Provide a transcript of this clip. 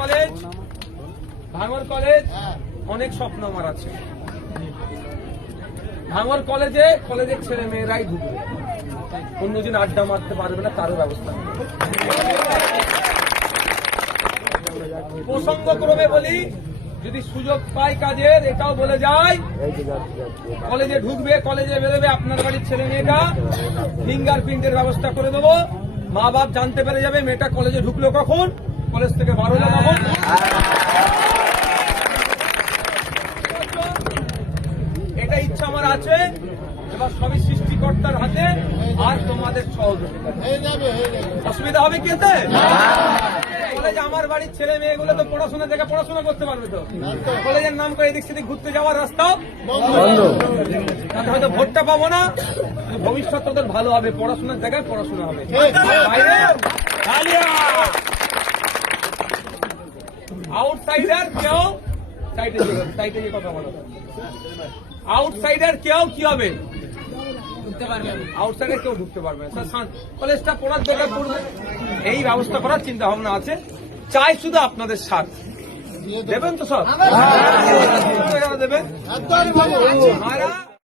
College, ভাঙর college অনেক স্বপ্ন আমার আছে। ভাঙর কলেজের ছেলে মেয়েরাই ঢুকবে, অন্যদিন আড্ডা মারতে পারবে না, তারও ব্যবস্থা। প্রসঙ্গক্রমে বলি, যদি সুযোগ পাই কাজের, এটাও বলে যায়, কলেজে ঢুকবে, কলেজে বেরোবে, আপনার বাড়ির ছেলে মেয়েটা ফিঙ্গারপ্রিন্টের ব্যবস্থা করে দেবো। মা বাপ জানতে পেরে যাবে মেয়েটা কলেজে ঢুকলো কখন, কলেজ থেকে বার হলো কখন। এটা ইচ্ছা আমার আছে, এবার সবই সৃষ্টিকর্তার হাতে আর তোমাদের সহযোগিতা। অসুবিধা হবে কি এতে? কলেজে আমার বাড়ির ছেলে মেয়েগুলো তো পড়াশোনার জায়গায় পড়াশোনা করতে পারবে তো, কলেজের নাম করে এদিক সেদিক ঘুরতে যাওয়ার রাস্তাও হয়তো ভোটটা পাবো না, ভবিষ্যৎ ওদের ভালো হবে, পড়াশোনার জায়গায় পড়াশোনা হবে। আউটসাইডার কেউ সাইডে যে কথা বলো, আউটসাইডার কেউ কি হবে, আউটসাইডার কেউ ঢুকতে পারবে না। কলেজটা পড়ার দরকার পড়বে, এই ব্যবস্থা করার চিন্তা ভাবনা আছে। চাই শুধু আপনাদের সাথ দেবেন তো, সব দেবেন।